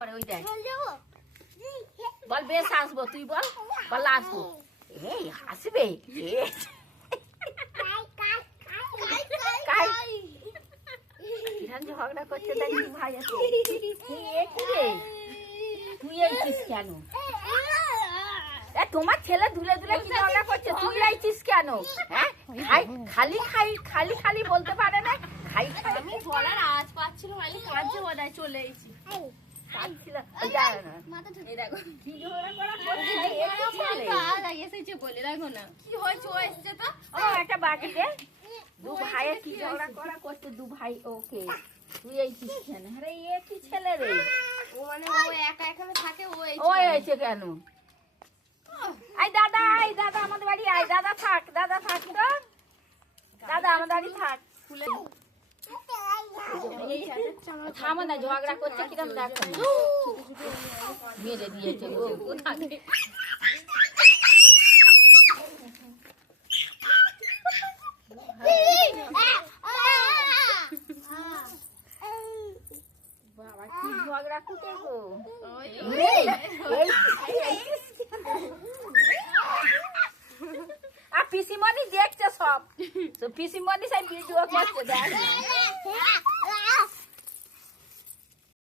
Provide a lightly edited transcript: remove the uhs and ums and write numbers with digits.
ওই দেখ বল বেশ আসবো, তুই বল বল আসবো। এই হাসবে ঝগড়া করছে দেখ ভাই তুই এইছিস কেন? তোমার ছেলে ধুলে ধুলে কি ঝগড়া করছে, তুই আইছিস কেন? হ্যাঁ খালি খালি খালি বলতে পারে না, খাই আমি বলার আওয়াজ পাচ্ছিল মানে কাঁদছে বোধহয় চলে এসেছি। বলে দেখো না কি হয়েছে, ও এসছে তো একটা বাটিতে দু ভাইয়ের কি ঝগড়া করা করছে, দু ভাই ওকে তুই এইছিস কেন? আরে এ কি ছেলে রে, ও মানে ও একা এখানে থাকে, ও এসে কেন? আই দাদা আমাদের বাড়ি আয়, দাদা থাক তো, দাদা আমাদের বাড়ি থাক। থামো না, ঝগড়া করছে কিরম দেখো, মেরে দিয়েছে বাবা, কি ঝগড়া কুটে গো। আর পিসিমণি দেখছে সব, পিসিমণি সেই ভিডিও করছে দেখ।